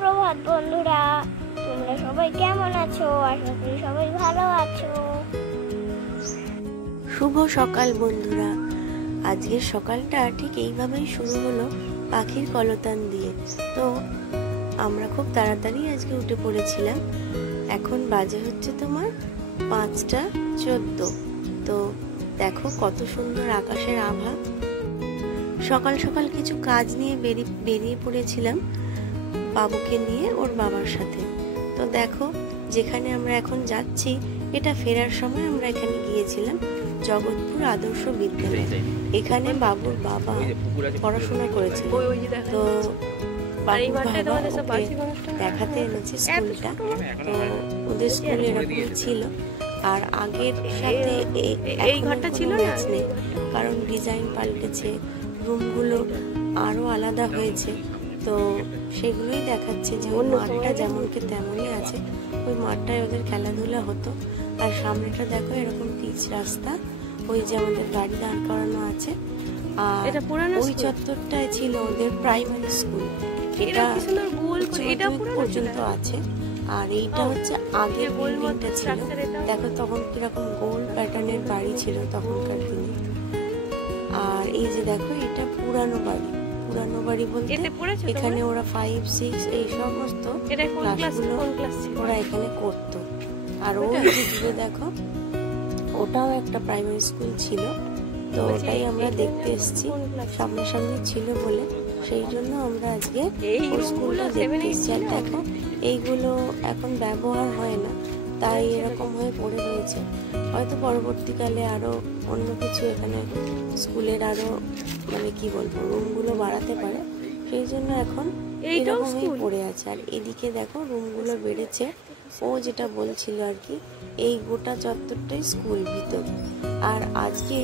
সুপ্রভাত বন্ধুরা, তোমরা সবাই কেমন আছো? আশা করি সবাই ভালো আছো। শুভ সকাল বন্ধুরা। আজকের সকালটা ঠিক এইভাবেই শুরু হলো পাখির কলতান দিয়ে। তো আমরা খুব তাড়াতাড়ি আজকে উঠে পড়েছিলাম। এখন বাজে হচ্ছে তোমার 5:14। তো দেখো কত সুন্দর আকাশের আভা। সকাল সকাল কিছু কাজ নিয়ে বেরিয়ে পড়েছিলাম বাবুকে নিয়ে ওর বাবার সাথে। তো দেখো যেখানে আমরা এখন যাচ্ছি, এটা ফেরার সময় আমরা এখানে গিয়েছিলাম জগৎপুর আদর্শ বিদ্যালয়। এখানে বাবুর বাবা পড়াশোনা করেছিল। তো দেখাতে এনেছে স্কুলটা। তো ওদের স্কুল এরকমই ছিল। আর আগের সাথে এই ঘরটা ছিল না, কারণ ডিজাইন পাল্টেছে, রুমগুলো আরো আলাদা হয়েছে। তো সেগুলোই দেখাচ্ছে যে ওই মাঠটা যেমনকে তেমনই আছে। ওই মাঠটায় ওদের খেলাধুলা হতো। আর সামনেটা দেখো এরকম পিচ রাস্তা, ওই যে আমাদের গাড়ি দাঁড় করানো আছে। আর ওই চত্বরটায় ছিল ওদের প্রাইমারি স্কুল। এটা পর্যন্ত আছে। আর এইটা হচ্ছে আগের বিল্ডিংটা ছিল। দেখো তখন কিরকম গোল প্যাটার্নের বাড়ি ছিল তখনকার দিনে। আর এই যে দেখো এটা পুরানো বাড়ি বলতে এখানে ওরা 5, 6 এই সমস্ত ক্লাসগুলো ওরা এখানে করতো। আর ওই যে দেখো ওটাও একটা প্রাইমারি স্কুল ছিল। তো ওটাই আমরা দেখতে এসেছি, সামনাসামনি ছিল বলে সেই জন্য আমরা আজকে ওই স্কুলটা দেখতে এসেছি। আর দেখো এইগুলো এখন ব্যবহার হয় না, তাই এরকম হয়ে পড়ে রয়েছে। হয়তো পরবর্তীকালে আরো অন্য কিছু এখানে স্কুলের আরো কি বলবো রুমগুলো বাড়াতে পারে, সেই জন্য এখন এরকম হয়ে পড়ে আছে। আর এদিকে দেখো রুমগুলো বেড়েছে। ও যেটা বলছিল আর কি, এই গোটা চত্বরটাই স্কুল ভিতর। আর আজকে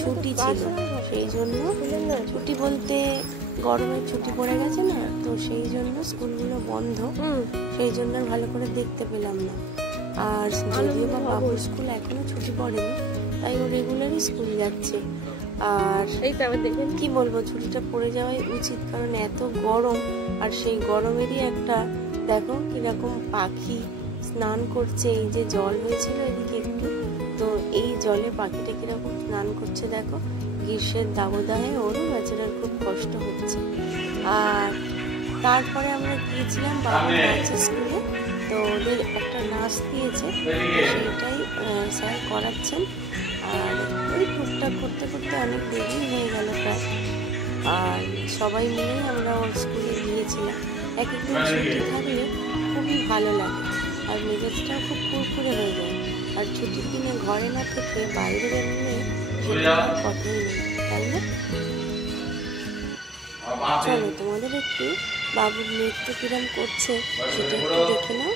ছুটি ছিল, সেই জন্য ছুটি বলতে গরমের ছুটি পড়ে গেছে না, তো সেই জন্য স্কুলগুলো বন্ধ। সেই জন্য ভালো করে দেখতে পেলাম না। আর যদিও বা বাবুর স্কুল এখনো ছুটি পড়েনি, তাই ও রেগুলারই স্কুল যাচ্ছে। আর কি বলবো, ছুটিটা পড়ে যাওয়াই উচিত, কারণ এত গরম। আর সেই গরমেরই একটা দেখো কিরকম পাখি স্নান করছে। এই যে জল হয়েছিল এদিকে একটু, তো এই জলে পাখিটা কিরকম স্নান করছে দেখো। গ্রীষ্মের দাবদাহে ওরও বেচারার খুব কষ্ট হচ্ছে। আর তারপরে আমরা গিয়েছিলাম বাবুর নাচের স্কুলে। তো ওদের একটা নাচ দিয়েছে, সেইটাই স্যার করাচ্ছেন। আর ওই টুকটাক করতে করতে অনেক দেরি হয়ে গেল প্রায়। আর সবাই মিলেই আমরা ওর স্কুলে গিয়েছিলাম। এক একদিন ছুটি থাকলে খুবই ভালো লাগে, আর মেজাজটাও খুব ফুরফুরে হয়ে যায়। আর ছুটির দিনে ঘরে না থেকে বাইরে বেরোলে সেটা কথাই নেই, তাই না? চলো তোমাদের একটু বাবুর নৃত্য কিরম করছে সেটা একটু দেখে নাও।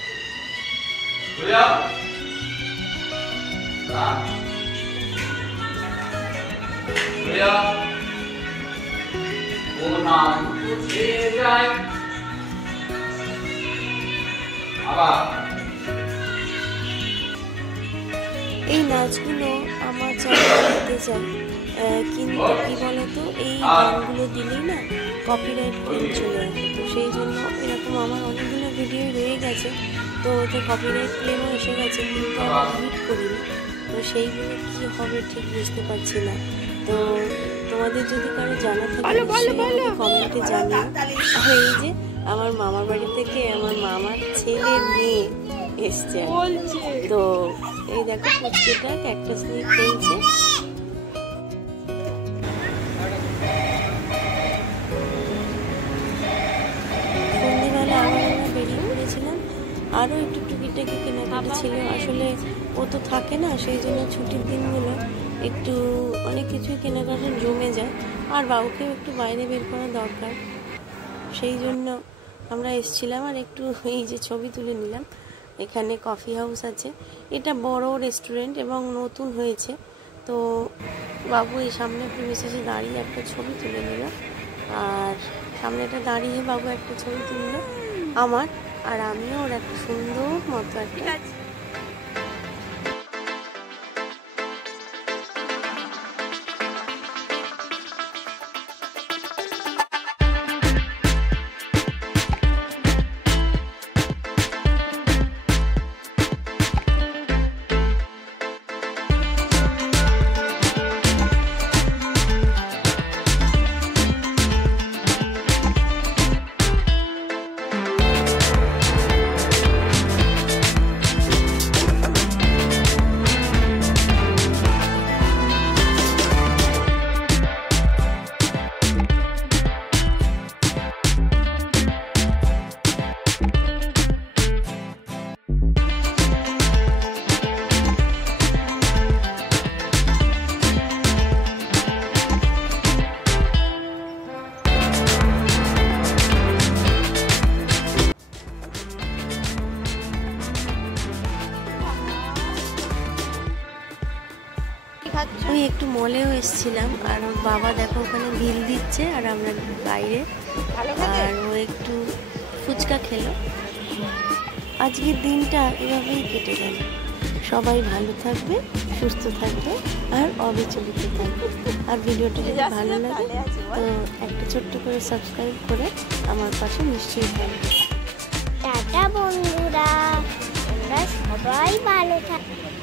এই নাচগুলো আমার চ্যানেলে দিতে চাই, কিন্তু কি বলতো এই গানগুলো দিলেই না কপিরাইট ক্লেম চলে আসে। তো সেই জন্য এরকম আমার অনেকগুলো ভিডিও রয়ে গেছে, তো ওতে কপিরাইট ক্লেমও এসে গেছে, কিন্তু আমি হিট করিনি। তো সেইগুলো কি হবে ঠিক বুঝতে পারছি না। তো তোমাদের যদি কারো জানা থাকে কমেন্টে জানিও। আর এই যে আমার মামার বাড়ি থেকে আমার মামার ছেলের মেয়ে এসছে, তো এই দেখো পুচকেটা ক্যাকটাস নিয়ে খেলছে। সন্ধ্যেবেলা আবার আমরা বেরিয়ে পড়েছিলাম। আরও একটু টুকিটাকি কেনাকাটা ছিল। আসলে ও তো থাকে না, সেই জন্য ছুটির দিনগুলো একটু অনেক কিছুই কেনাকাটা জমে যায়। আর বাবুকেও একটু বাইরে বের করা দরকার, সেই জন্য আমরা এসেছিলাম। আর একটু এই যে ছবি তুলে নিলাম। এখানে কফি হাউস আছে, এটা বড় রেস্টুরেন্ট এবং নতুন হয়েছে। তো বাবু এই সামনে প্রিমিসেসে দাঁড়িয়ে একটা ছবি তুলে নিল। আর সামনেটা দাঁড়িয়ে বাবু একটা ছবি তুললো আমার, আর আমিও ওর একটা সুন্দর মতো একটা আমি একটু মলেও এসেছিলাম, আর ওর বাবা দেখো ওখানে বিল দিচ্ছে আর আমরা বাইরে, আর ও একটু ফুচকা খেলো। আজকের দিনটা এভাবেই কেটে গেল। সবাই ভালো থাকবে, সুস্থ থাকবে আর অবিচলিত থাকবে। আর ভিডিওটা যদি ভালো লাগে তো একটা ছোট্ট করে সাবস্ক্রাইব করে আমার পাশে নিশ্চয়ই থাকবে। টাটা বন্ধুরা, তোমরা সবাই ভালো থাকবে।